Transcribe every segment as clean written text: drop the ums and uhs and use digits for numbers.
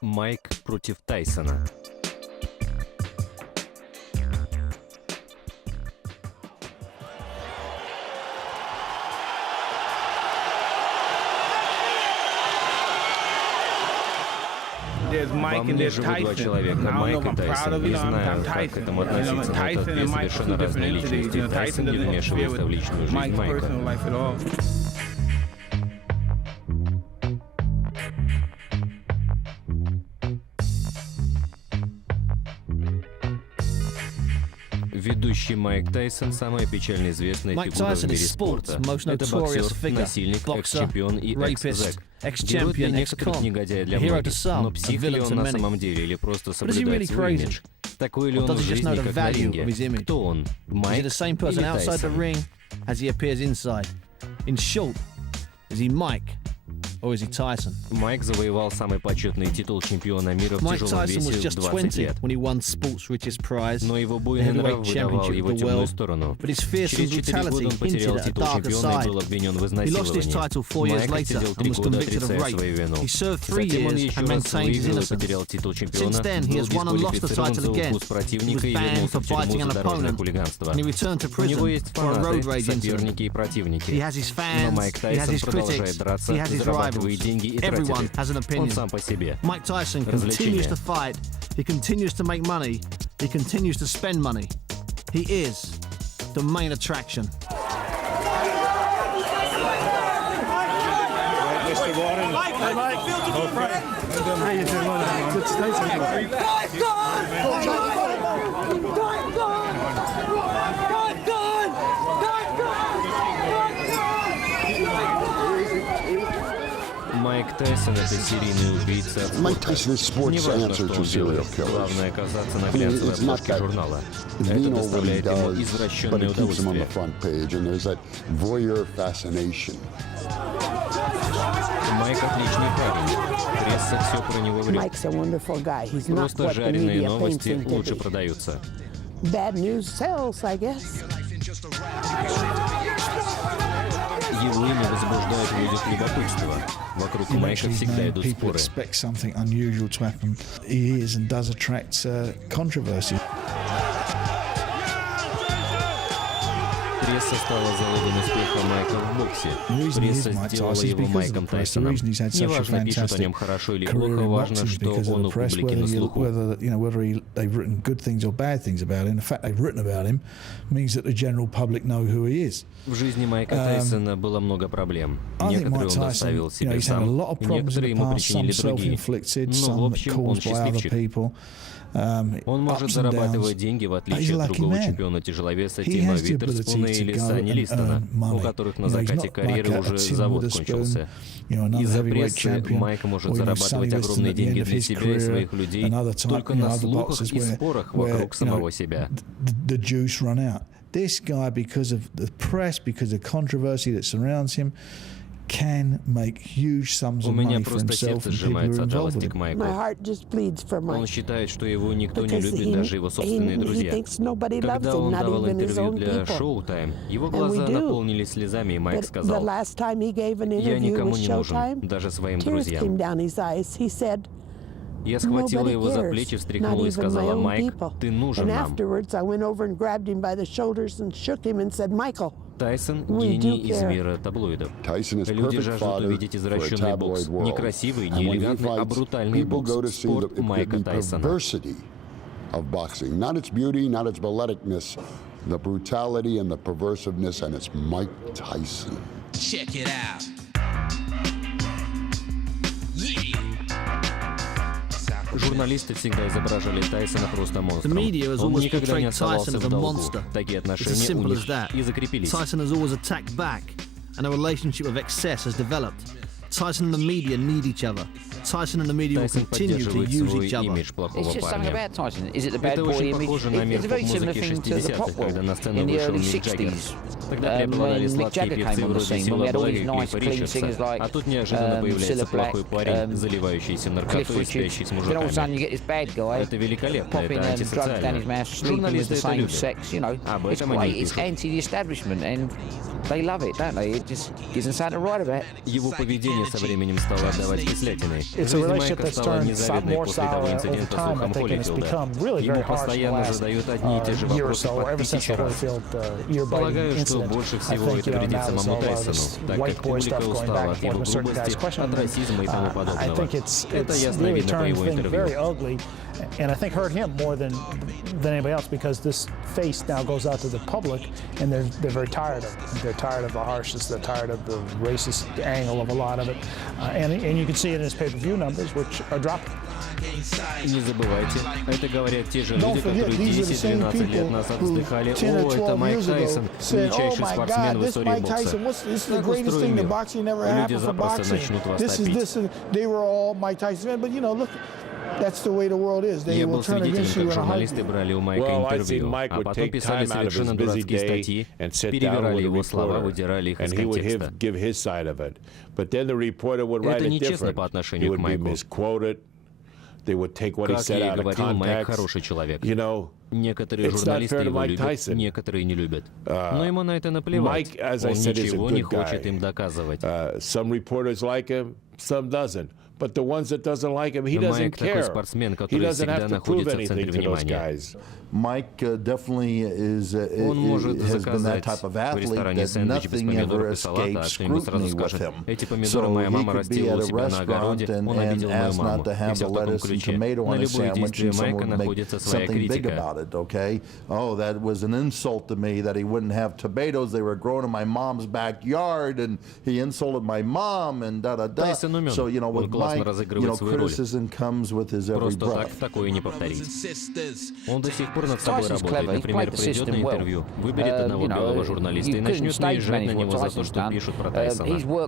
Майк против Тайсона. Во мне живут два человека, Майк и Тайсон. Не знаю, как к этому относиться, но это две совершенно разные личности. Тайсон не вмешивается в личную жизнь Майка. Ведущий Майк Тайсон – самая печально известная фигура в мире спорта. Это боксер, насильник, экс-чемпион и экс-зэк. Герой для некоторых, негодяй для многих. Но псих ли он на самом деле или просто соблюдает свой имидж? Такой ли он в жизни, как на ринге? Кто он? Майк или Тайсон? Or is he Tyson? Майк завоевал самый почетный титул чемпиона мира в тяжелом весе в 20 лет. Но его буйный нрав выдавал его темную сторону. Через 4 года он потерял титул чемпиона и был обвинен в изнасиловании. Майк отсидел 3 года, отрицая свою вину. Затем он еще раз выиграл и потерял титул чемпиона, был дисквалифицирован за укус противника и вернулся в тюрьму за дорожное хулиганство. У него есть фанаты, соперники и противники. Но Майк Тайсон продолжает драться, зарабатывает деньги и тратит их. Он сам по себе. Mike Tyson continues to fight. He continues to make money. He continues to spend money. He is the main attraction. Mr. Warren. Hey, Mike. How you doing? Good to stay Майк Тайсон — это серийный убийца. Не важно, что он делает. Главное — оказаться на глянцевой обложке журнала. Это доставляет ему извращенное удовольствие. Майк отличный парень. Пресса все про него врет. Просто жареные новости лучше продаются. Его имя возбуждает в людях любопытство. Вокруг Майка всегда идут споры. Пресса стала залогом успеха Майка в боксе. Пресса сделала его Майком Тайсоном. Неважно, пишут о нем хорошо или плохо, важно, что он у публики на слуху. В жизни Майка Тайсона было много проблем. Некоторые он доставил себе сам, некоторые ему причинили другие. Но, в общем, он счастливчик. Он может зарабатывать деньги, в отличие от другого чемпиона тяжеловеса Тима Виттерспуна или Санни Листона, у которых на закате карьеры уже завод кончился. Из-за прессы Майк может зарабатывать огромные деньги для себя и своих людей только на слухах и спорах вокруг самого себя. This guy, because of the press, because of controversy that surrounds him, can make huge sums of money for himself and people who are involved with him. Он считает, что его никто не любит, даже его собственные друзья. Когда он давал интервью для Showtime, его глаза наполнились слезами, и Майк сказал: «Я никому не нужен, даже своим друзьям». Я схватила его за плечи, встряхнула и сказала: «Майк, ты нужен нам». Тайсон — гений из мира таблоидов. Люди жаждут увидеть извращенный бокс. Не красивый, не элегантный, а брутальный бокс. Спорт Майка Тайсона. Журналисты всегда изображали Тайсона просто монстром. Он никогда не оставался в долгу. Такие отношения у них и закрепились. Tyson has always attacked back, and a relationship of excess has developed. Tyson and the media need each other. Tyson and the media will continue to use each other. Это очень похоже на мир поп-музыки 60-х, когда на сцену вышел Мик Джаггер. Тогда преобладали сладкие певцы вроде Сила Блэка и Клиффа Ричардса, а тут неожиданно появляется плохой парень, заливающийся наркотой и спящий с мужиками. Это великолепно, это антисоциально. Журналисты это любят. Об этом они пишут. Его поведение отношение со временем стало отдавать кислятиной. Жизнь Майка стала незавидной после того инцидента с ухом Холлифилда. Ему постоянно задают одни и те же вопросы по 1000 раз. Полагаю, что больше всего это вредит самому Тайсону, так как публика устала от его грубости, от расизма и тому подобного. Это ясно видно по его интервью. And I think hurt him more than anybody else because this face now goes out to the public, and they're very tired of it. They're tired of the harshness. They're tired of the racist angle of a lot of it, and you can see it in his pay-per-view numbers, which are dropping. Не забывайте, это говорят те же люди, которые 10-12 лет назад вздыхали: «О, это Майк Тайсон, величайший спортсмен в истории бокса». Так устроен мир. Люди запросто начнут вас топить. Я был свидетелем, как журналисты брали у Майка интервью, а потом писали совершенно дурацкие статьи, перевирали его слова, выдирали их из контекста. Это нечестно по отношению к Майку. Как я и говорил, Майк хороший человек. Некоторые журналисты его любят, некоторые не любят. Но ему на это наплевать. Он ничего не хочет им доказывать. Майк такой спортсмен, который всегда находится в центре внимания. Он может заказать в ресторане сэндвич без помидоров и салата, а кто-нибудь сразу скажет: «Эти помидоры моя мама растила у себя на огороде, он обидел мою маму». И все в таком ключе. На любое действие Майка находится своя критика. Тайсон умен, он классно разыгрывает свою роль. Просто так такое не повторить. Он до сих пор над собой работает. Например, придет на интервью, выберет одного белого журналиста и начнет наезжать на него за то, что пишут про Тайсона. Ему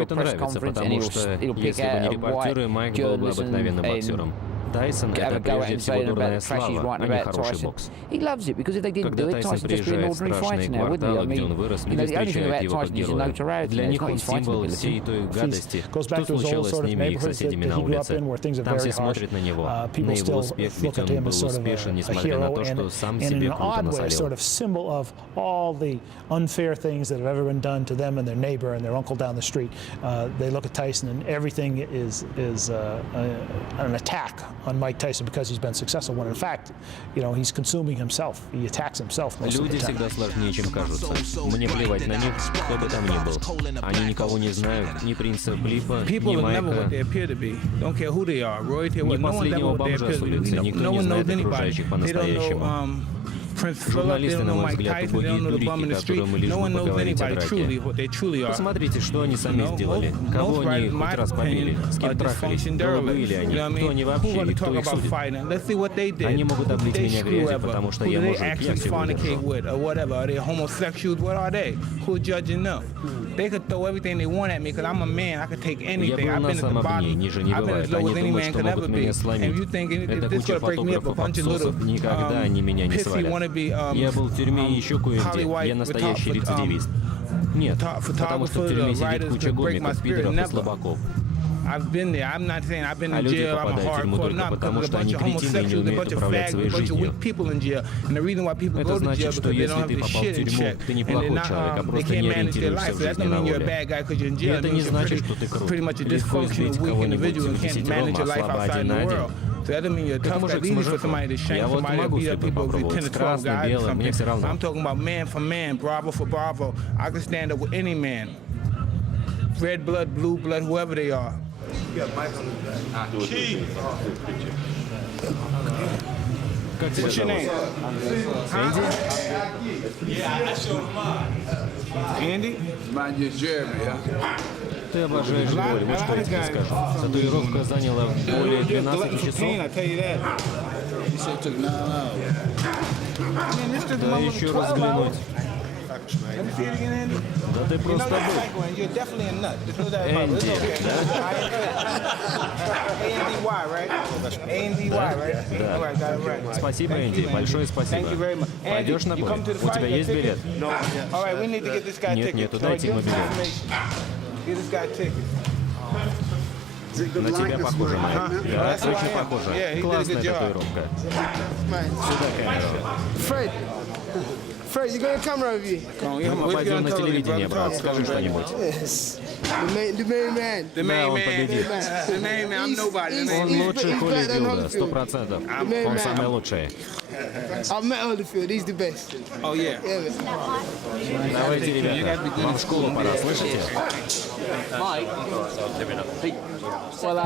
это нравится, потому что, если бы не репортеры, Майк был бы обыкновенным боксером. Тайсон — это прежде всего дурная слава, а не хороший бокс. Когда Тайсон приезжает в страшные кварталы, где он вырос, люди встречают его как героя. Для них он символ всей той гадости, что случалось с ними и их соседями на улице. Там все смотрят на него, на его успех, ведь он был успешен, несмотря на то, что сам себе круто насолил. On Mike Tyson because he's been successful, when in fact, he's consuming himself. He attacks himself most of the time. Люди всегда сложнее, чем кажутся. Мне плевать на них, кто бы там ни был. Они никого не знают, ни принца Блипа, ни Майка, ни последнего бомжа с улицы. Никто не знает окружающих по-настоящему. Журналисты, на мой взгляд, убогие дурики, которым лишь бы поговорить о драке. Посмотрите, что они сами сделали. Кого они хоть раз побили, с кем трахались, голубые ли они, кто они вообще и кто их судит. Они могут облить меня грязью, потому что я мужик, я все выдержу. Я был на самом дне, ниже не бывает. Они думают, что могут меня сломить. Это куча фотографов, отсосов, никогда они меня не свалят. Я был в тюрьме и еще кое-где. Я настоящий рецидивист. Нет, потому что в тюрьме сидит куча гомиков, пидоров и слабаков. А люди попадают в тюрьму только потому, что они кретины и не умеют управлять своей жизнью. Это значит, что если ты попал в тюрьму, ты не плохой человек, а просто не ориентируешься в жизни на воле. И это не значит, что ты крут. Легко избить кого-нибудь в десятером, а слабо один на один. Как мужик с мужиком. Я вот могу слепо попробовать. Красный, белый, мне все равно. Red blood, blue blood, whoever they are. Как тебя зовут? Энди? Andy? Ты обожаешь боль, вот что я тебе скажу. Татуировка заняла более 12 часов. Да еще разглянуть. Да ты просто был. Энди, да? Спасибо, Энди, большое спасибо. Пойдешь на бой? У тебя есть билет? Нет, нету, дайте ему билет. На тебя похоже, Майк. Да, очень похоже. Классная татуировка. Сюда камеру. Fred, you gonna come over here? Мы попадем на телевидение, брат. Скажи что-нибудь. The main man. Да, он победит. The main man. I'm nobody. Он лучший Холлифилда, 100%. Он самый лучший. I've met Holyfield. He's the best. Oh, yeah. Давайте, ребята, вам в школу пора, слышите?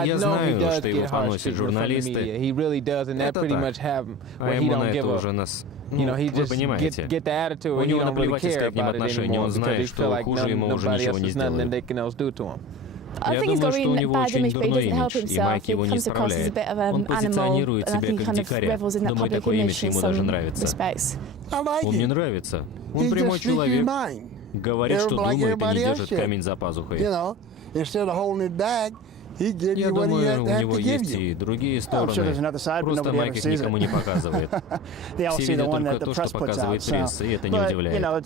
Я знаю, что его поносят журналисты. Это так. А ему на это уже нас... Ну, вы понимаете. У него наплевательское к ним отношение. Он знает, что хуже ему уже ничего не сделают. Я думаю, что у него очень дурной имидж, и Майк его не исправляет. Он позиционирует себя как дикаря. Думаю, такой имидж ему даже нравится. Он мне нравится. Он прямой человек. Говорит, что думает, и не держит камень за пазухой. Я думаю, у него есть и другие стороны. Просто Майк их никому не показывает. Все видят только то, что показывает пресса, и это не удивляет. На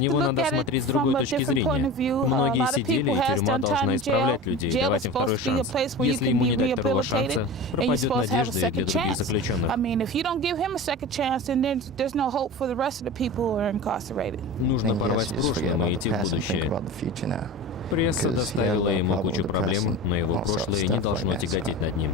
него надо смотреть с другой точки зрения. Многие сидели, и тюрьма должна исправлять людей, давать им второй шанс. Если ему не дать второго шанса, пропадет надежда и для других заключенных. Нужно порвать с прошлым и идти в будущее. Пресса доставила ему кучу проблем, но его прошлое не должно тяготеть над ним.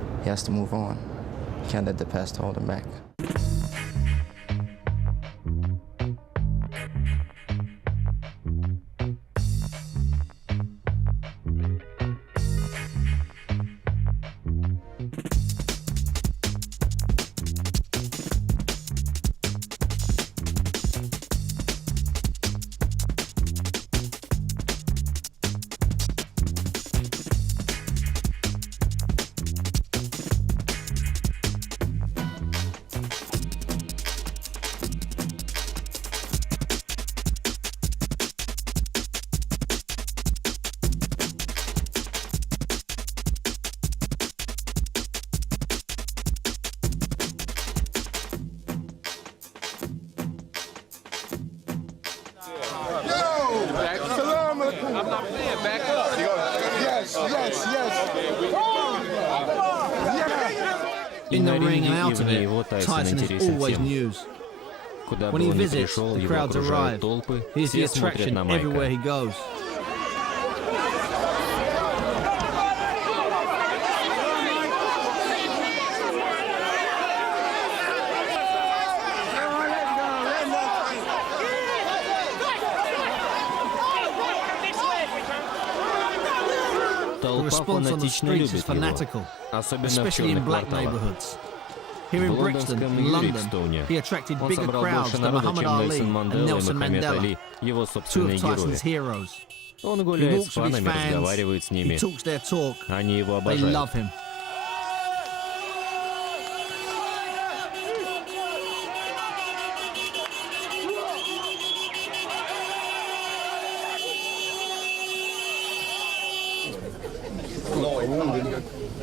In the ring and out of it, Tyson is always news. When he visits, the crowds arrive. He's the attraction everywhere he goes. The response on the streets is fanatical, especially in black neighborhoods. Here in Brixton, London, he attracted bigger crowds than Muhammad Ali and Nelson Mandela, two of Tyson's heroes. Он He гуляет walks с with his фанами, fans, разговаривает с he ними. talks their talk, Они его they обожают. love him.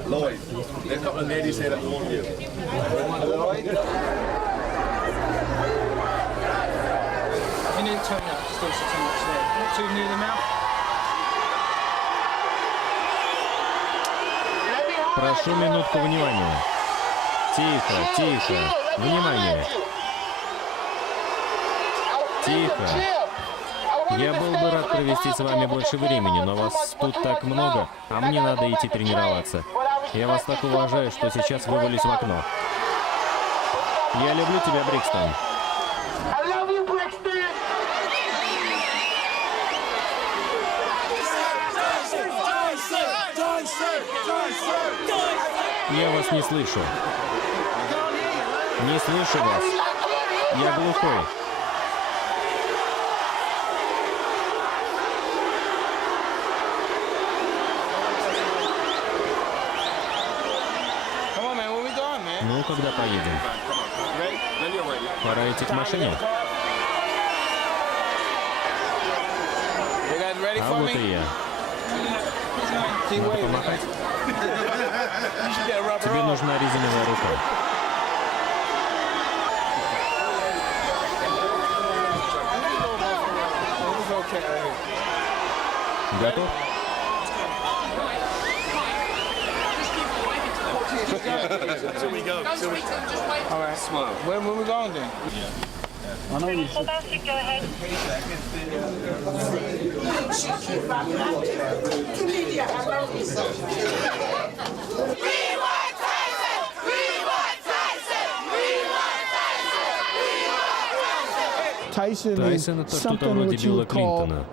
Lloyd, there's a couple of ladies here that want you. Lloyd? You need to turn up, still too much there. Not too near the mouth. Прошу минутку внимания. Тихо, тихо. Внимание. Тихо. Я был бы рад провести с вами больше времени, но вас тут так много, а мне надо идти тренироваться. Я вас так уважаю, что сейчас вывалюсь в окно. Я люблю тебя, Брикстон. Я вас не слышу. Не слышу вас. Я глухой. Ну, когда поедем? Пора идти к машине. А вот и я. Надо помахать. Тебе нужна резиновая рука. Готов? Till we go. All right. Smile. Where we going then? I know you said. Go ahead. Tyson это is что-то something вроде what you Билла would call, Клинтона.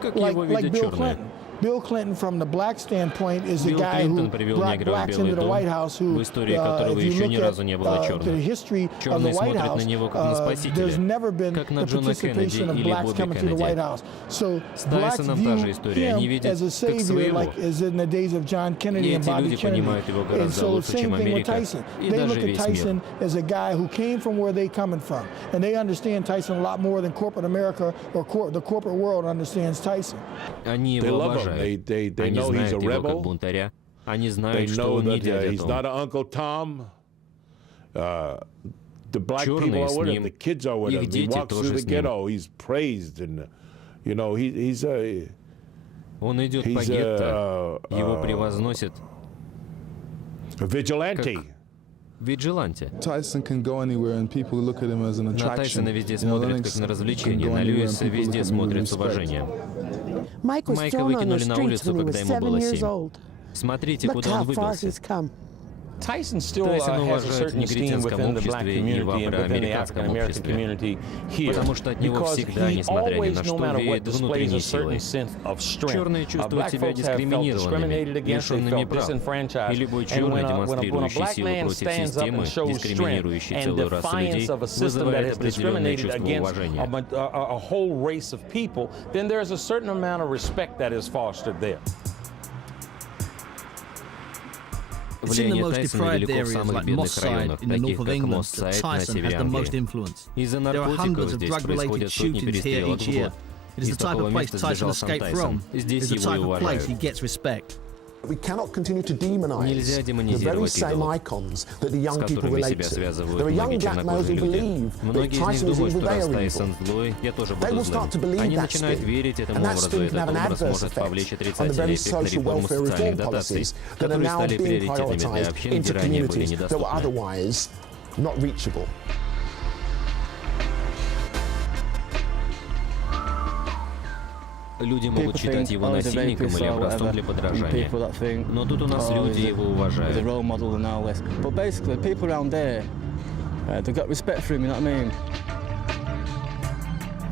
Как его like видят Bill черные. Clinton. Bill Clinton, from the black standpoint, is the Билл guy who Клинтон привел brought негров в blacks Белый into the дом, White House. Who, в истории которого if you еще look ни разу не было at the черных. history of the Черные White смотрят House, на него как на спасителя, there's never been как на the Джона participation Кеннеди of или blacks Бобби coming to the White Кеннеди. House. So С blacks Тайсоном та же view история. Они him видят as a как savior, своего. like as in the days of John Kennedy И and эти Bobby люди Kennedy. понимают его And гораздо so the лучше, same чем thing with Америка Tyson. и They даже look at весь Tyson мир. as a guy who came from where they coming from, and they understand Tyson a lot more than corporate America or the corporate world understands Tyson. Они его уважают. Они знают его как бунтаря. Они знают, что он не дядя Том. The black people are with him, the kids are with him. He walks through the ghetto, he's praised, and you know he's a. Он идет по гетто, его превозносят. Vigilante. Виджиланте. Tyson can go anywhere and people look at him as an attraction. На Тайсона везде смотрят как на развлечение, на Льюиса везде смотрят с уважением. Майка выкинули на улицу, когда ему было 7. Смотрите, куда он выбился. Tyson still Тайсон has a уважают в certain esteem негритянском within the black обществе и в community and within the афроамериканском African-American обществе, community here, потому что от него because всегда, he несмотря ни always, на no что, matter what, веет displays a внутренней certain силой. sense of strength. Черные чувствуют Black себя folks have felt дискриминированными, discriminated against, they лишенными felt прав, и disenfranchised, любой and черный, when a демонстрирующий black силу man против stands up системы, and shows дискриминирующей strength and целую расу людей, defiance of a system that вызывает has определенное discriminated чувство against уважения. a whole race of people, then there's a certain amount of respect that is fostered there. Влияние Тайсона велико в самых бедных районах, таких как Моссайд на севере Англии. Из-за наркотиков здесь происходят сотни перестрелок в год. Из такого места сбежал сам Тайсон. Здесь его и уважают. Нельзя демонизировать идолов, с которыми себя связывают многие чернокожие люди. Многие из них думают, что раз Тайсон злой, я тоже буду злым. Они начинают верить этому образу, и этот образ может повлечь отрицательный эффект на реформу социальных дотаций, которые стали приоритетными для общин, где ранее были недоступны. Люди могут считать его насильником или образцом для подражания. Но тут у нас люди его уважают.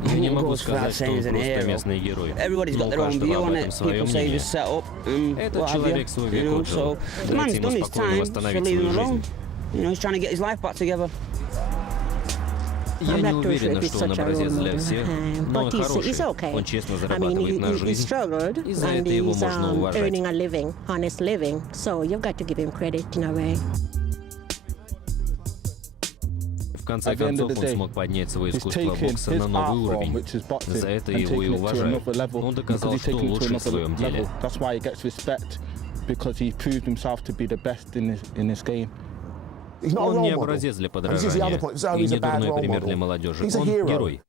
Я не могу сказать, что он просто местный герой. Но у каждого об этом свое мнение. Этот человек свой век отжил. Дайте ему спокойно восстановить свою жизнь. Я не уверена, что он образец для всех, но он хороший, он честно зарабатывает на жизнь, и за это его можно уважать. В конце концов, он смог поднять свое искусство бокса на новый уровень. За это его и уважают. Он доказал, что он лучший в своем деле. Он не образец для подражания и не дурной пример для молодежи. Он герой.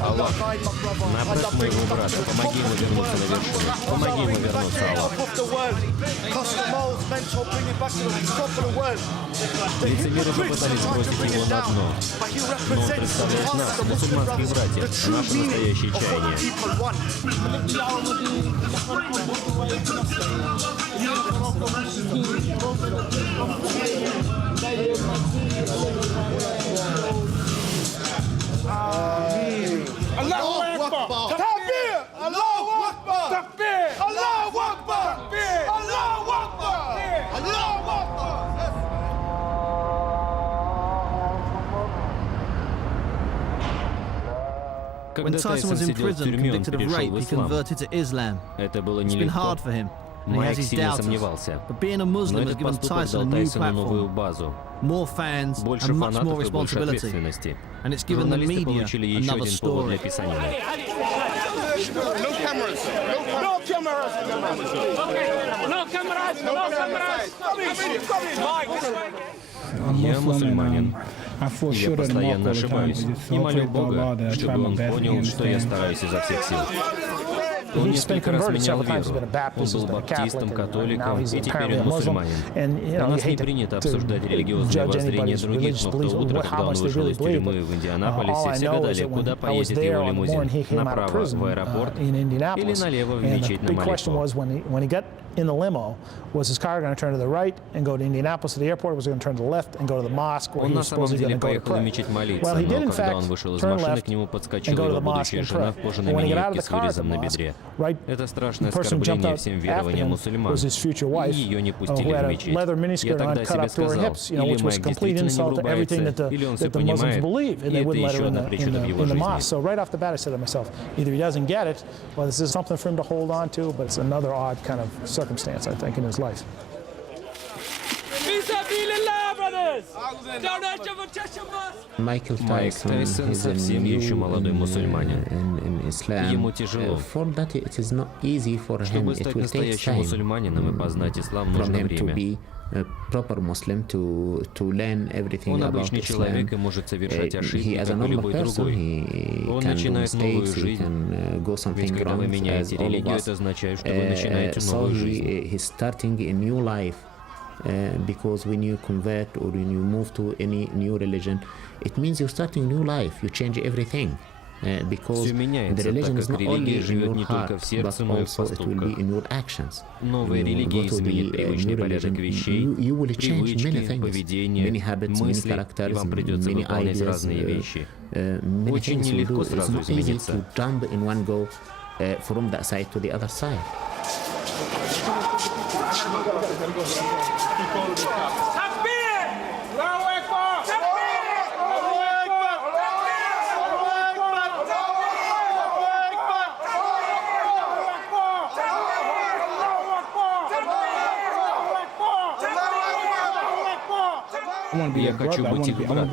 Аллах, направь моего брата, помоги ему вернуться на вершину. Помоги ему вернуться, Аллах. Лицемеры попытались бросить его на дно, но он представляет нас, мусульманских братьев, наше настоящее чаяние. Allahu Akbar! Takbir! Allahu Akbar! Takbir! Allahu Akbar! Takbir! Allahu Akbar! Allahu Akbar! Когда Тайсон сидел в тюрьме, он перешел в ислам. Это было нелегко. Майк сильно сомневался. Но этот поступок дал Тайсону новую базу. Больше фанатов и больше ответственности. Журналисты получили еще один повод для писанины. Я мусульманин. Я постоянно ошибаюсь. Не молю Бога, чтобы Он понял, что я стараюсь изо всех сил. Он несколько раз менял веру. Он был баптистом, католиком, и теперь он мусульманин. У нас не принято обсуждать религиозные воззрения других, но в то утро, когда он вышел из тюрьмы в Индианаполисе, все гадали, куда поедет его лимузин. Направо в аэропорт или налево в мечеть на молитву. In the limo, was his car going to turn to the right and go to Indianapolis to the airport? Was he going to turn to the left and go to the mosque? Он на самом деле поехал в мечеть молиться, но когда он вышел из машины, к нему подскочила его будущая жена в кожаной мини-юбке с вырезом на бедре. Это страшное оскорбление всем верованиям мусульман, и ее не пустили в мечеть. Я тогда себе сказал, или Майк действительно не врубается, или он все понимает, и это еще одна причуда в его жизни. So right off the bat, I said to myself, either he doesn't get it, or this is something for him to hold on to, but it's another odd kind of circumstance, I think, in his life. Майк Тайсон совсем еще молодой мусульманин. Ему тяжело. Чтобы стать настоящим мусульманином и познать ислам, нужно время. Он обычный человек и может совершать ошибки, как и любой другой. Он начинает новую жизнь. Ведь когда вы меняете религию, это означает, что вы начинаете новую жизнь. Because when you convert or when you move to any new religion, it means you're starting a new life. You change everything. Because the religion is not only in your heart, but also it will be in your actions. Новая религия изменит привычный порядок вещей, привычки, поведение, мысли, и вам придется выполнять разные вещи. Очень нелегко сразу измениться. From that side to the other side. Я хочу быть их братом.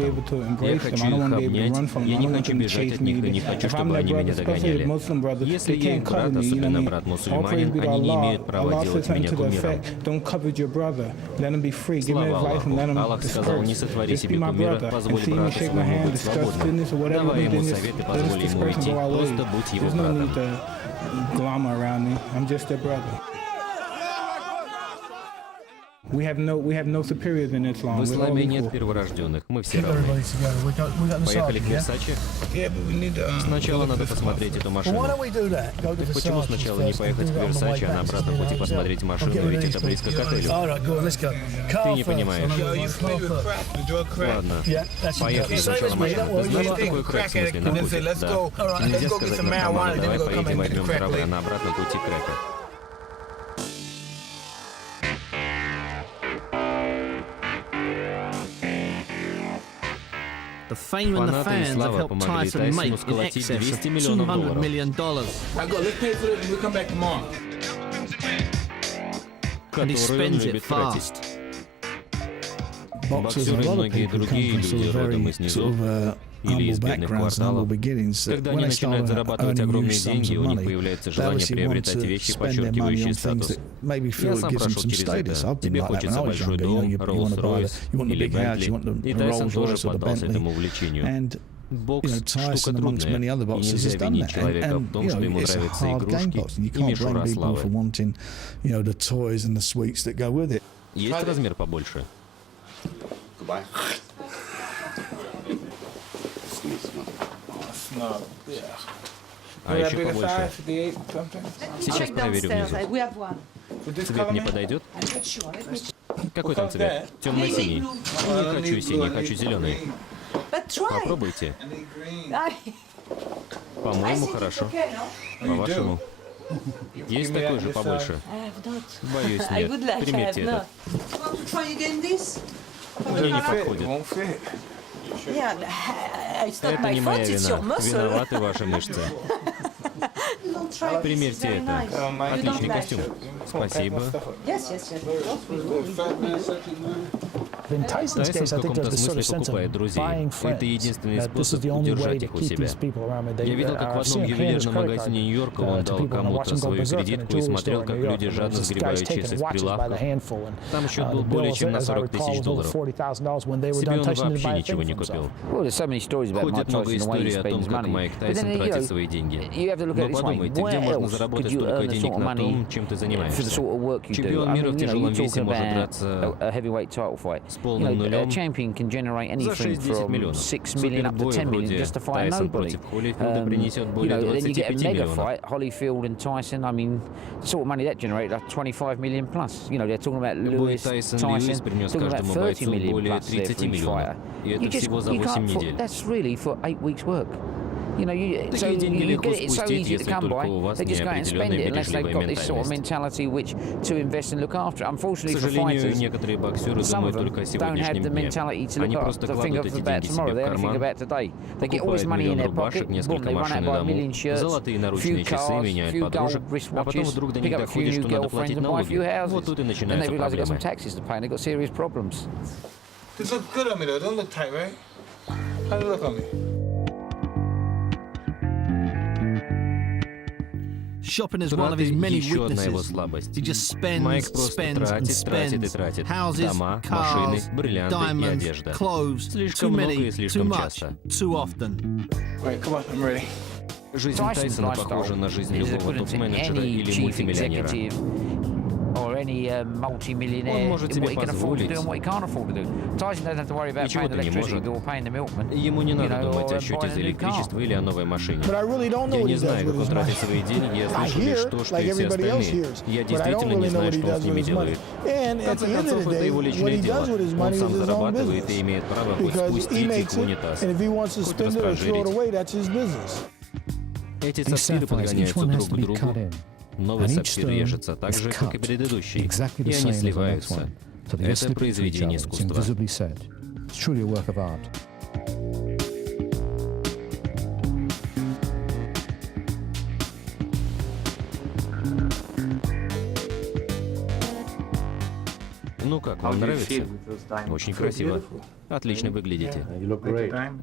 Я хочу их обнять. Я не хочу бежать от них и не хочу, чтобы они меня догоняли. Если я их брат, особенно брат-мусульманин, они не имеют права делать меня кумиром. Слава Аллаху. Аллах сказал, не сотвори себе кумира, позволь брату своему быть свободным. Давай ему совет и позволь ему уйти. Просто будь его братом. В исламе нет перворожденных, мы все равны. Поехали к Версаче? Сначала надо посмотреть эту машину. Так почему сначала не поехать к Версаче, а на обратном пути посмотреть машину, ведь это близко к отелю? Ты не понимаешь. Ладно, поехали сначала машину. Ты знаешь, что такое крэк, в смысле наркотик? Да. Нельзя сказать наркоману, давай поедем, возьмем травы, а на обратном пути крэка. The fame and the fans have helped Tyson make in excess of $200 million. Let's pay for this and we'll come back tomorrow. And he spends it fast. Boxers and a lot of people come from sort of very sort of humble backgrounds and humble beginnings. Когда они начинают зарабатывать огромные деньги, у них появляется желание приобретать вещи, подчеркивающие статус. Я сам прошел через это. Тебе хочется большой дом, Rolls-Royce или Bentley. И Тайсон тоже поддался этому увлечению. Бокс – штука трудная, и нельзя винить человека в том, что ему нравятся игрушки и мишура славы. Есть размер побольше? А еще побольше. Сейчас проверю внизу. Цвет не подойдет? Какой там цвет? Темно-синий. Не хочу синий, хочу зеленый. Попробуйте. По-моему, хорошо. По-вашему? Есть такой же побольше? Боюсь, нет. Примерьте этот. Мне не подходит. Это не моя вина. Виноваты ваши мышцы. Примерьте это. Отличный костюм. Спасибо. In Tyson's case, I think there's this sort of sense of buying friends. That this is the only way to keep these people around me. Я видел, как в одном ювелирном магазине Нью-Йорка он дал кому-то свою кредитку и смотрел, как люди жадно сгребают часы с прилавков. Там счет был более чем на $40 000. Себе он вообще ничего не купил. Ходит много историй о том, как Майк Тайсон тратит свои деньги. Но подумайте, где можно заработать столько денег на том, чем ты занимаешься? Чемпион мира в тяжелом весе может драться с полным нулем за 6-10 миллионов. Супербой вроде Тайсон против Холлифилда принесет более 25 миллионов. Бой Тайсон-Льюис принес каждому бойцу более 30 миллионов. И это всего за 8 недель. Такие деньги легко спустить, если только у вас неопределенная бережливая ментальность. К сожалению, некоторые боксеры думают только о сегодняшнем дне. Они просто кладут эти деньги себе в карман, покупают миллион рубашек, несколько машин на дому, золотые наручные часы, меняют подружек, а потом вдруг до них доходит, что надо платить налоги. Вот тут и начинаются проблемы. This looks good on me though. Don't look tight, right? How does it look on me? Shopping is one of his many weaknesses. He just spends, spends, and spends. Houses, cars, diamonds, clothes. Too many, too much, too often. Right, come on, I'm ready. Жизнь Тайсона похожа на жизнь любого топ-менеджера или мультимиллионера. Он может себе позволить. Ничего-то не может. Ему не надо думать о счете за электричество или о новой машине. Я не знаю, как он тратит свои деньги, я слышу лишь то, что и все остальные. Я действительно не знаю, что он с ними делает. В конце концов, это его личное дело. Он сам зарабатывает и имеет право хоть спустить их в унитаз, хоть распрожирить. Эти сапфиры подгоняются друг к другу. Новый сапфир режется так же, как и предыдущий, и они сливаются. Это произведение искусства. Ну как, вам нравится? Очень красиво. Отлично выглядите.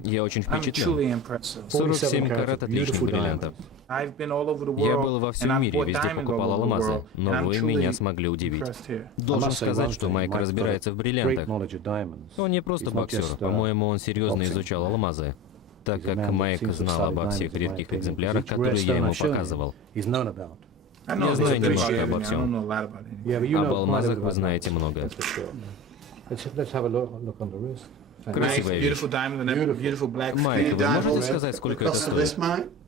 Я очень впечатлен. 47 карат отличных бриллиантов. Я был во всем мире, везде покупал алмазы, но вы меня смогли удивить. Должен сказать, что Майк разбирается в бриллиантах. Он не просто боксер, по-моему, он серьезно изучал алмазы, так как Майк знал обо всех редких экземплярах, которые я ему показывал. Я знаю немного обо всем. Об алмазах вы знаете много. Красивая вещь. Майк, вы можете сказать, сколько это стоит?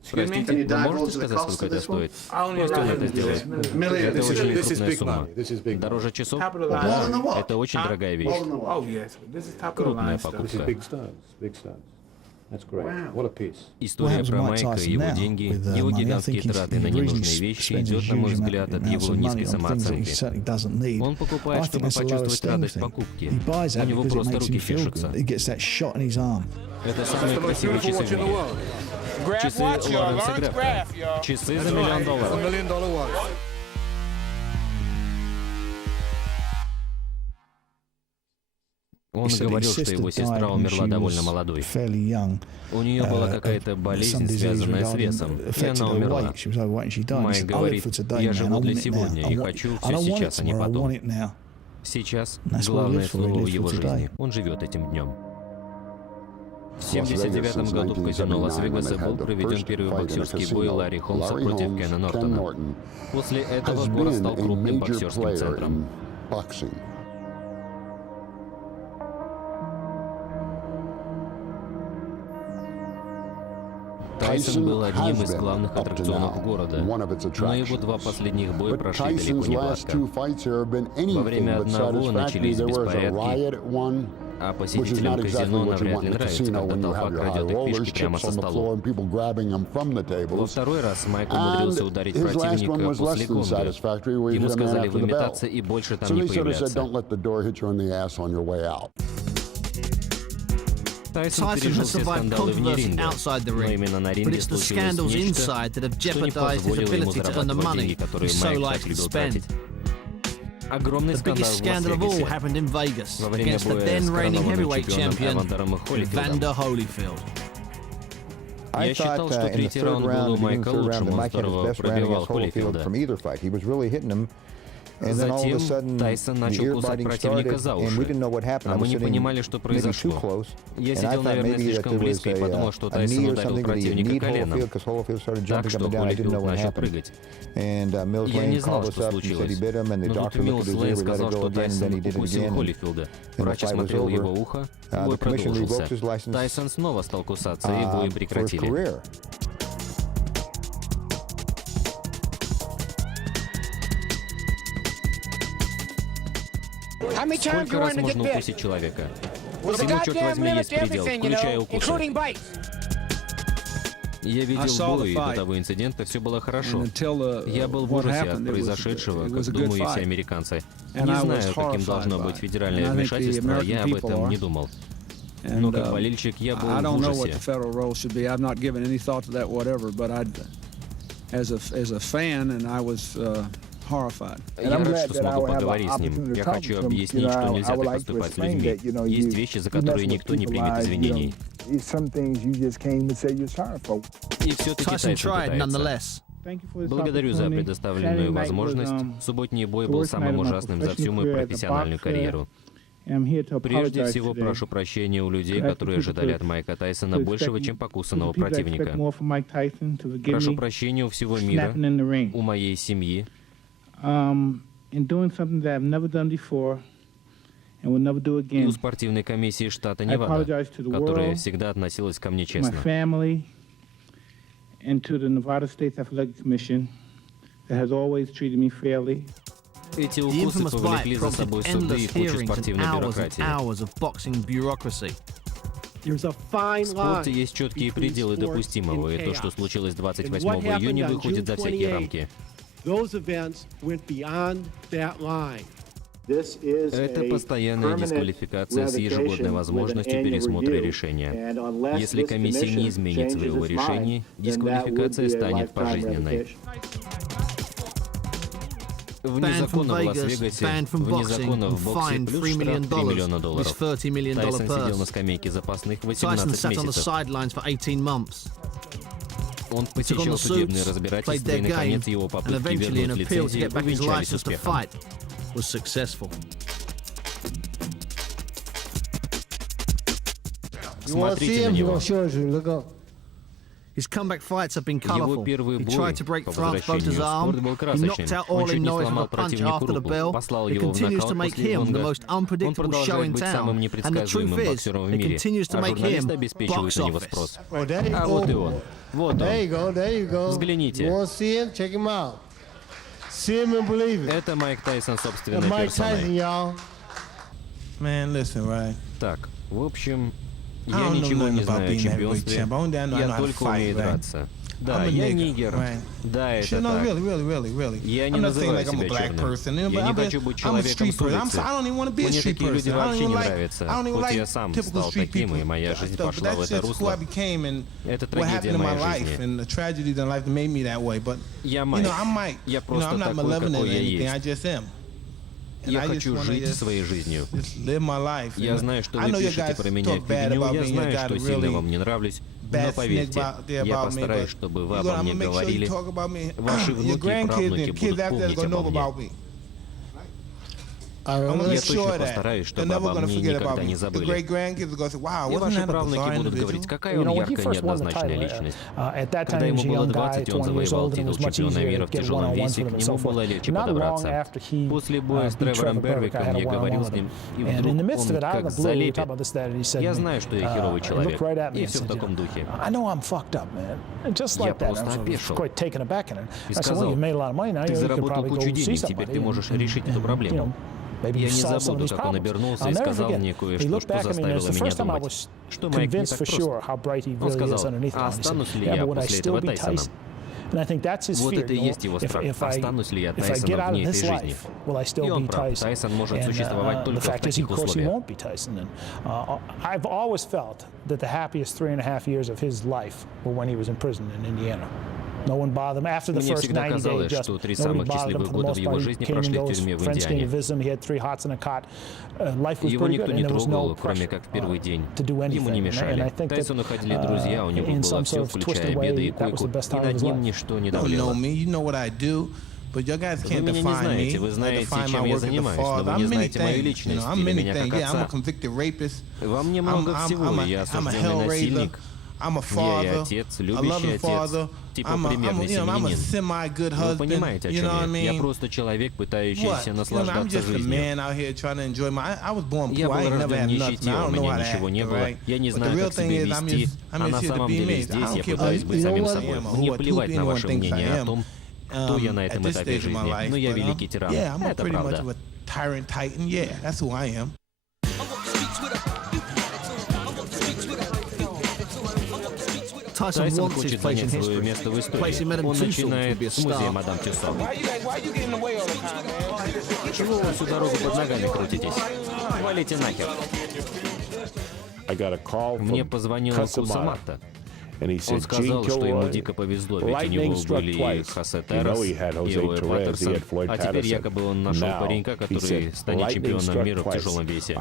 Простите, вы можете сказать, сколько это стоит? Пусть он это сделает. Это очень крупная сумма. Дороже часов? Да, это очень дорогая вещь. Крупная покупка. История про Майка, его деньги, его гигантские траты на ненужные вещи идет, на мой взгляд, от его низкой самооценки. Он покупает, чтобы почувствовать радость покупки. У него просто руки чешутся. Это самые красивые часы в мире. Часы Лоренса Грефта. Часы за $1 миллион. Он говорил, что его сестра умерла довольно молодой. У нее была какая-то болезнь, связанная с весом, и она умерла. Майк говорит, я живу для сегодня и хочу все сейчас, а не потом. Сейчас главное слово в его жизни. Он живет этим днем. В 1979 году в казино Лас-Вегаса был проведен первый боксерский бой Ларри Холмса против Кена Нортона. После этого город стал крупным боксерским центром. Тайсон был одним из главных аттракционов города, но его два последних боя прошли далеко не гладко. Во время одного начались беспорядки, а посетителям казино навряд ли нравится, когда толпа крадет их фишки прямо со столов. Во второй раз Майк умудрился ударить противника после конга. Ему сказали выметаться и больше там не появляться. Тайсон пережил все скандалы вне ринга, но именно на ринге случилось нечто, что не позволило ему зарабатывать деньги, которые Майк так любил тратить. Огромный The biggest scandal of all happened in Vegas against the then reigning heavyweight champion Evander Holyfield. Я считал, что третий раунд был у Майка лучшим, он здорово пробивал Холлифилда. Затем Тайсон начал кусать противника за уши, а мы не понимали, что произошло. Я сидел, наверное, слишком близко и подумал, что Тайсон ударил противника коленом, так что Холлифилд начал прыгать. Я не знал, что случилось, но тут Милс Лейн сказал, что Тайсон укусил Холлифилда. Врач осмотрел его ухо, бой продолжился. Тайсон снова стал кусаться, и бой прекратили. Сколько раз можно укусить человека? Всему, черт возьми, есть предел, включая укусы. Я видел бой, и до того инцидента все было хорошо. Я был в ужасе от произошедшего, как думаю и все американцы. Не знаю, каким должно быть федеральное вмешательство, я об этом не думал. Но как болельщик я был в ужасе. Я рад, что смогу поговорить с ним. Я хочу объяснить, что нельзя так поступать с людьми. Есть вещи, за которые никто не примет извинений. И все-таки Тайсон пытается. Благодарю за предоставленную возможность. Субботний бой был самым ужасным за всю мою профессиональную карьеру. Прежде всего, прошу прощения у людей, которые ожидали от Майка Тайсона большего, чем покусанного противника. Прошу прощения у всего мира, у моей семьи. И у спортивной комиссии штата Невада, которая всегда относилась ко мне честно. Эти укусы повлекли за собой суды и кучу спортивной бюрократии. В спорте есть четкие пределы допустимого, и то, что случилось 28 июня, выходит за всякие рамки. Это постоянная дисквалификация с ежегодной возможностью пересмотра решения. Если комиссия не изменит своего решения, дисквалификация станет пожизненной. Вне закона в Лас-Вегасе, вне закона в боксе, плюс штраф $3 миллиона. Тайсон сидел на скамейке запасных 18 месяцев. Он посещал судебные разбирательства, и, наконец, его попытки вернуть лицензию увенчались успехом. Смотрите на него. Его первый бой по возвращению в спорт был красочным. Он чуть не сломал противнику руку, послал его в нокаут после гонга. Он продолжает быть самым непредсказуемым боксером в мире, а журналисты обеспечивают на него спрос. А вот и он. Вот он. Взгляните. Это Майк Тайсон собственной персоной. Так, в общем... Я ничего не знаю о чемпионстве, я только умею драться. Да, я нигер. Да, это так. Я не называю себя черным. Я не хочу быть человеком с улицы. Мне такие люди вообще не нравятся. Хоть я сам стал таким, и моя жизнь пошла в это русло. Это трагедия моей жизни. Я Майк. Я просто такой, какой я есть. Я хочу жить своей жизнью. Я знаю, что вы пишете про меня фигню, я знаю, что сильно вам не нравлюсь, но поверьте, я постараюсь, чтобы вы обо мне говорили. Ваши внуки и правнуки будут помнить обо мне. Я точно постараюсь, чтобы обо мне никогда не забыли. И ваши правнуки будут говорить, какая он яркая, неоднозначная личность. Когда ему было 20, он завоевал титул чемпиона мира в тяжелом весе, к нему было легче подобраться. После боя с Тревором Бервиком я говорил с ним, и вдруг он как залепит. Я знаю, что я херовый человек, и все в таком духе. Я просто опешил и сказал, ты заработал кучу денег, теперь ты можешь решить эту проблему. Я не забуду, как он обернулся и сказал мне кое-что, что заставило меня думать, что Майк не так прост. Он сказал, а останусь ли я после этого Тайсоном? Вот это и есть его страх. Останусь ли я Тайсоном вне этой жизни? И он прав. Тайсон может существовать только в таких условиях. No one bothered him. After the first 90-day adjustment, nobody bothered him for the most part. He came and goes. Friends came to visit him. He had 3 hots in a cot. Life was pretty good, and there was no pressure to do anything. And I think that in some sort of twisted way, that was the best time of his life. You know me. You know what I do. But you guys can't define me. Define my work as a father. I'm many things. You know, I'm many things. Yeah, I'm a convicted rapist. I'm a hell raiser. I'm a father, a loving father. I'm a semi-good husband. You know what I mean? What? I'm just a man out here trying to enjoy my. I was born poor. I ain't never had nothing. I don't know how to act, right? But the real thing is, I'm just here to be me. I don't care what anyone thinks I am. At this stage of my life, yeah, I'm pretty much of a tyrant titan. Yeah, that's who I am. Tyson wants his place in history. Place him in TYSONa would be a star. Why you getting away all the time, man? Чего вы всю дорогу под ногами крутитесь? Валите нахер. Мне позвонил Кусамата. Он сказал, что ему дико повезло, ведь у него были Хосе Террес и Уэй Паттерсон, а теперь якобы он нашел паренька, который станет чемпионом мира в тяжелом весе.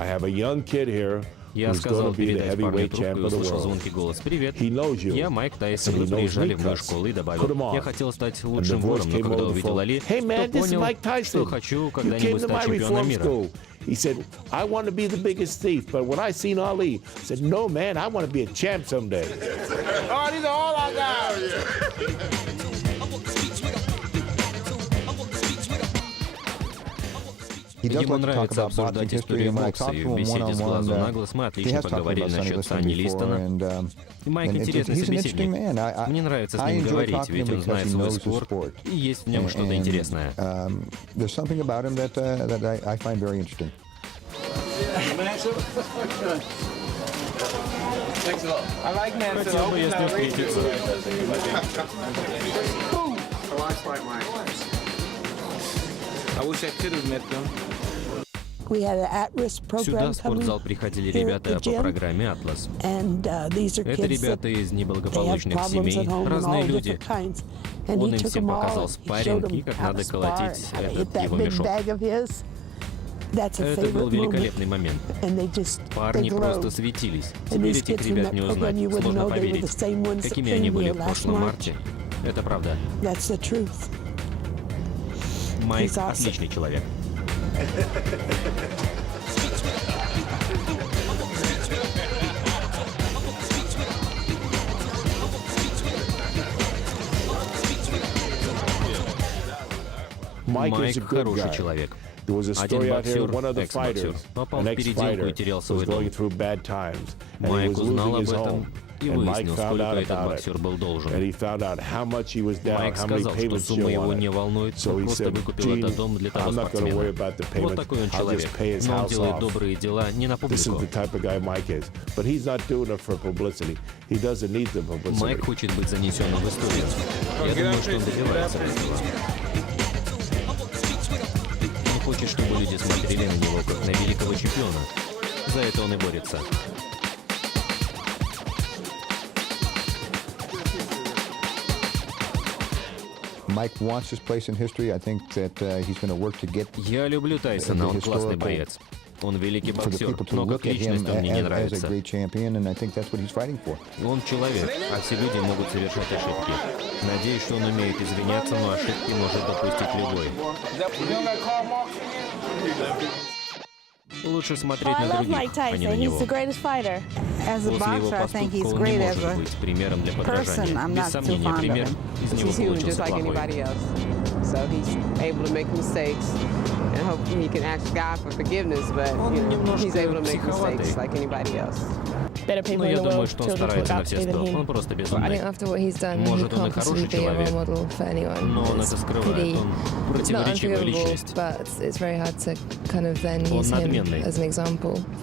Я сказал передать парню трубку и услышал звонкий голос. «Привет, я Майк Тайсон, вы приезжали в мою школу», и добавил: «Я хотел стать лучшим вором, но когда увидел Али, то понял, что хочу когда-нибудь стать чемпионом мира». He said, I want to be the biggest thief, but when I seen Ali, I said, no, man, I want to be a champ someday. Oh, these are all our guys. Ему нравится обсуждать историю бокса, и в беседе с глазу на глаз мы отлично поговорили насчет Санни Листона. И Майк интересный собеседник. Мне нравится с ним говорить, ведь он знает свой спорт, и есть в нем что-то интересное. Хотел бы я с ним встретиться. Сюда в спортзал приходили ребята по программе «Атлас». Это ребята из неблагополучных семей, разные люди. Он им всем показал спарринг и как надо колотить этот его мешок. Это был великолепный момент. Парни просто светились. Теперь этих ребят не узнать. Сложно поверить, какими они были в прошлом марте. Это правда. Майк — отличный человек. Майк хороший человек. Один боксер, экс-боксер, попал в переделку и терял свой дом. Майк узнал об этом и выяснил, сколько этот боксер был должен. Майк сказал, что сумма его не волнует, он просто выкупил этот дом для того спортсмена. Вот такой он человек, но он делает добрые дела не на публику. Майк хочет быть занесенным в историю. Я думаю, что он добивается этого. Он хочет, чтобы люди смотрели на него как на великого чемпиона. За это он и борется. Я люблю Тайсона, он классный боец. Он великий боксер, но как личность он мне не нравится. Он человек, а все люди могут совершать ошибки. Надеюсь, что он умеет извиняться, но ошибки может допустить любой. Лучше смотреть на других, а не на него. После его поступка он не может быть примером для подражания. Без сомнения, пример из него получился плохой. Он немножко психоватый. Но я думаю, что он старается на все сто. Он просто безумный. Может, он и хороший человек, но он это скрывает. Он противоречивая личность. Он надменный.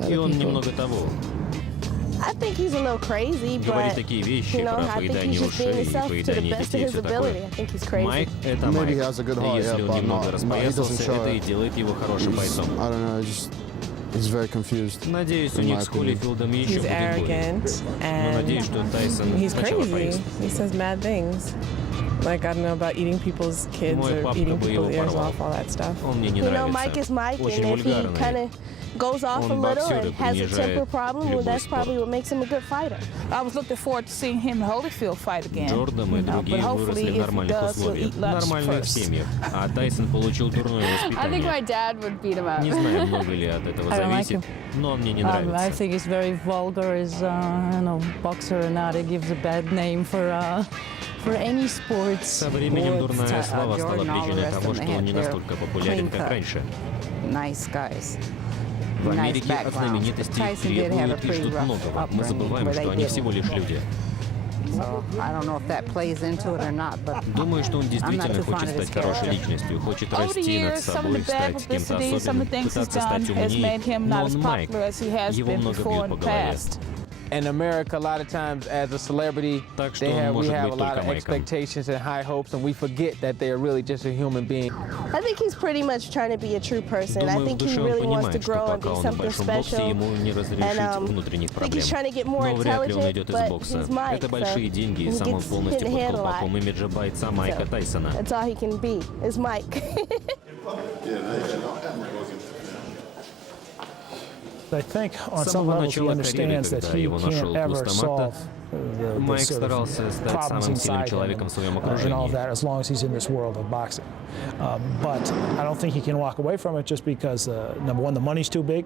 И он немного того. Говорит такие вещи про поедание ушей и поедание детей и все такое. Майк — это Майк. И если он немного распоясался, это и делает его хорошим бойцом. He's very confused. Надеюсь, у них с Холлифилдом еще He's будет arrogant Но надеюсь, что Тайсон he's сначала crazy. поест. He says mad things. Like, I don't know about eating people's kids Мой or папка eating бы people's его ears порвал. off, all that stuff. Он мне не You know, нравится. Mike is Mike, Очень and if he kind вульгарный. of goes off a Он little боксер и and has a temper принижает problem, well, любой that's probably спорт. what makes him a good fighter. I was looking forward to seeing him and Holyfield fight again. Джордан и другие выросли в нормальных условиях, в нормальных семьях. А Тайсон получил дурное I think воспитание. my dad would beat him up. Не знаю, много ли от этого I don't like зависит, но он мне не I нравится. think he's very vulgar as boxer or not. It gives a bad name for any sports. Со временем дурная слава стала причиной того, что он не настолько популярен, как раньше. Nice guys. В Америке от знаменитостей требуют и ждут многого. Мы забываем, что они всего лишь люди. Думаю, что он действительно хочет стать хорошей личностью, хочет расти над собой, стать кем-то особенным, пытаться стать умнее, но он Майк. Его много бьют по голове. In America, a lot of times, as a celebrity, we have a lot of expectations and high hopes, and we forget that they are really just a human being. I think he's pretty much trying to be a true person. I think he really wants to grow and be something special. And I think he's trying to get more intelligent, but he's Mike, Это большие деньги, и сам он полностью под колпаком имиджа бойца Майка Тайсона. That's all he can be, is Mike. I think on some levels he understands that he can't ever solve the sort of problems inside him and all that as long as he's in this world of boxing. But I don't think he can walk away from it just because, number one, the money's too big,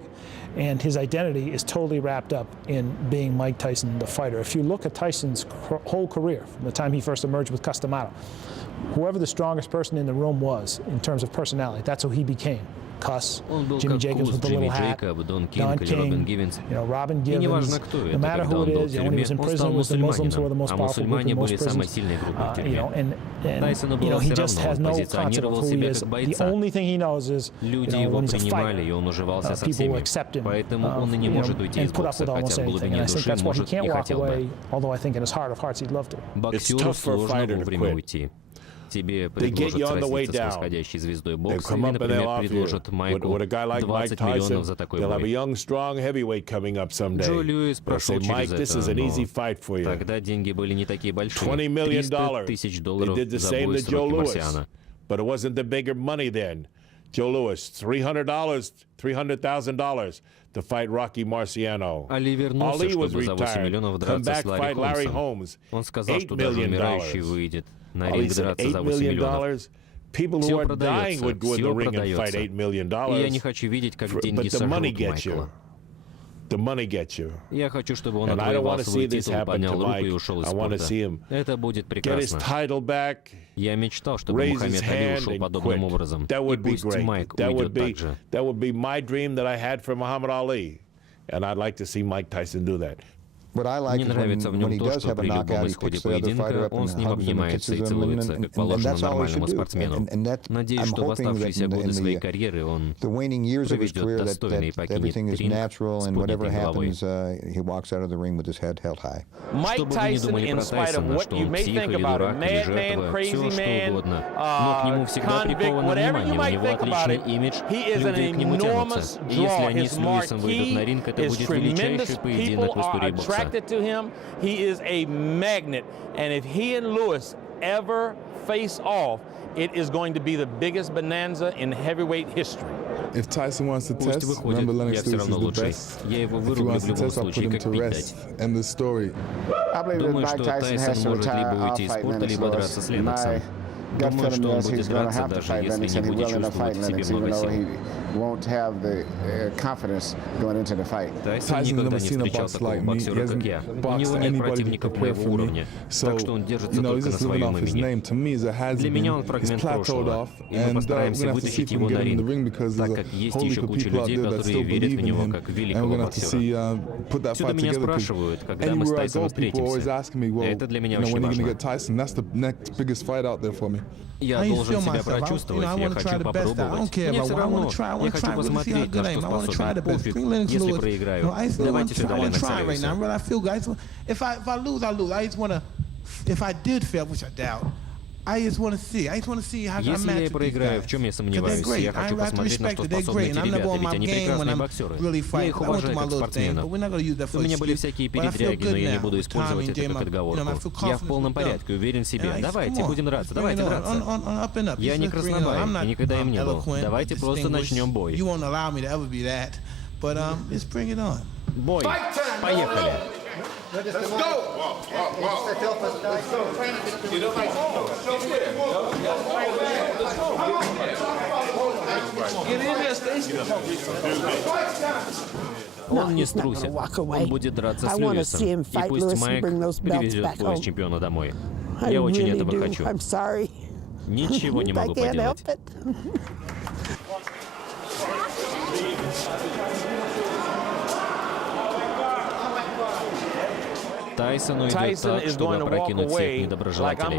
and his identity is totally wrapped up in being Mike Tyson, the fighter. If you look at Tyson's whole career, from the time he first emerged with Customado, whoever the strongest person in the room was in terms of personality, that's who he became. Cuss, Jimmy Jacobs with the little hat, Don King, you know, Robin Givens, no matter who it is, when he was in prison, it was the Muslims who were the most powerful group in most prisons, you know, and you know, he just has no concept of who he is. The only thing he knows is, you know, when he's a fighter, people will accept him, you know, and put up with almost anything, and I think that's why he can't walk away, although I think in his heart of hearts he'd love to. It's tough for a fighter to quit. Тебе предложат сразиться с восходящей звездой бокса или, например, предложат Майку $20 миллионов за такой бой. Джо Льюис прошел через это, но тогда деньги были не такие большие. $300 тысяч за бой с Рокки Марсиано. But it wasn't the bigger money then. Joe Louis, $300,000 to fight Rocky Marciano. Ali вернулся, чтобы за $8 миллионов драться с Ларри Холмсом. Он сказал, что даже умирающий выйдет на ринг драться за $8 миллионов. Все продается, все продается. И я не хочу видеть, как деньги сожрут Майкла. Я хочу, чтобы он отвоевал свой титул, поднял руку и ушел из спорта. Это будет прекрасно. Я мечтал, чтобы Мухаммед Али ушел подобным образом. И пусть Майк уйдет так же. Мне нравится в нем то, что при любом исходе поединка он с ним обнимается и целуется, как положено нормальному спортсмену. Надеюсь, что в оставшиеся годы своей карьеры он проведет достойно и покинет ринг с поднятой головой. Что бы вы ни думали про Тайсона, что он псих или дурак, или жертва, все что угодно, но к нему всегда приковано внимание, у него отличный имидж, люди к нему тянутся. И если они с Льюисом выйдут на ринг, это будет величайший поединок в истории бокса. To him, he is a magnet, and if he and Lewis ever face off, it is going to be the biggest bonanza in heavyweight history. If Tyson wants to test, remember Lennox Lewis is the best. If he wants to test, I'll put him to rest. End the story. Думаю, что Тайсон может либо уйти из спорта, либо драться с Ленноксом. Думаю, что он будет драться, даже если не будет чувствовать в себе много сил. Тайсон никогда не встречал такого боксера, как я. У него нет противников моего уровня, так что он держится только на своем имени. Для меня он фрагмент прошлого, и мы постараемся вытащить его на ринг, так как есть еще куча людей, которые верят в него как великого боксера. Всюду меня спрашивают, когда мы с Тайсоном встретимся. Это для меня очень важно. Я должен себя прочувствовать, я хочу попробовать. Мне все равно, я хочу посмотреть, на что способен. Пофиг, если проиграю. Давайте сюда, Леннокс Льюиса. If I lose, I lose. If I did fail, which I doubt, Если я и проиграю, в чем я сомневаюсь, я хочу посмотреть, на что способны эти ребята, ведь они прекрасные боксеры. Я их уважаю как спортсменов. У меня были всякие передряги, но я не буду использовать это как отговорку. Я в полном порядке, уверен в себе. Давайте, будем драться, давайте драться. Я не краснобай, и никогда им не был. Давайте просто начнем бой. Бой. Поехали. Let's go! Он не струсит. Он будет драться с Льюисом. И пусть Майк привезет пояс чемпиона домой. Я очень этого хочу. Ничего не могу поделать. Тайсону идет так, чтобы опрокинуть всех недоброжелателей.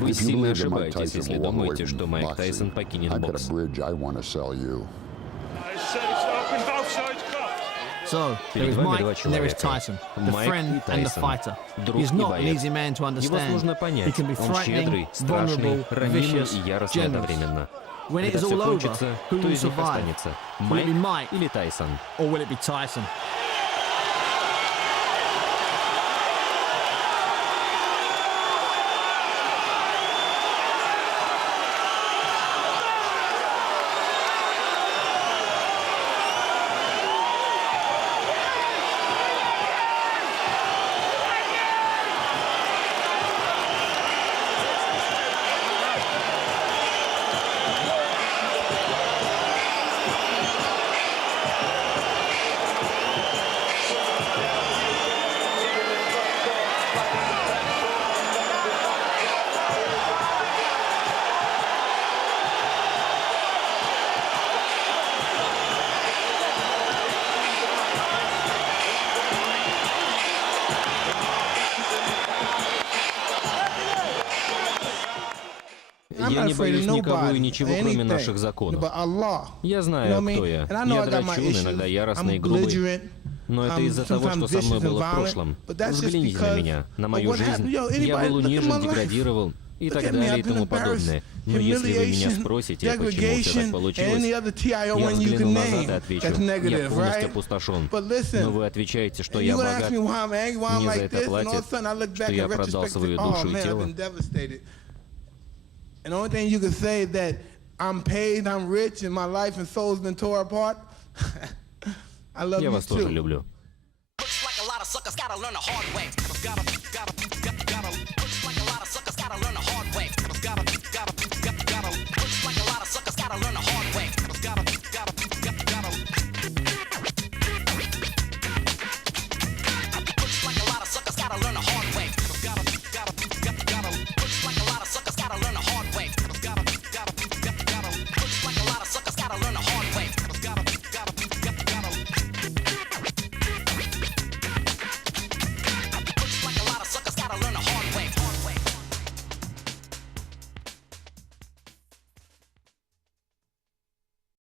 Вы сильно ошибаетесь, если думаете, что Майк Тайсон покинет бокс. So, there is Mike and there is Tyson, the friend and the fighter. He's not an easy man to understand. He can be frightening, vulnerable, vicious, generous. When it is all over, who will survive? Will it be Mike или Тайсон? Or will it be Tyson? Я не боюсь никого и ничего, кроме наших законов. Я знаю, кто я. Я драчун, иногда яростный и грубый. Но это из-за того, что со мной было в прошлом. Взгляните на меня, на мою жизнь. Я был унижен, деградировал и так далее и тому подобное. Но если вы меня спросите, почему все так получилось, я взгляну назад и отвечу, я полностью опустошен. Но вы отвечаете, что я богат. Мне за это платят, что я продал свою душу и тело. And the only thing you can say that I'm paid, I'm rich, and my life and soul's been tore apart. I love you too. Я вас тоже люблю. Looks like a lot of suckers gotta learn the hard way.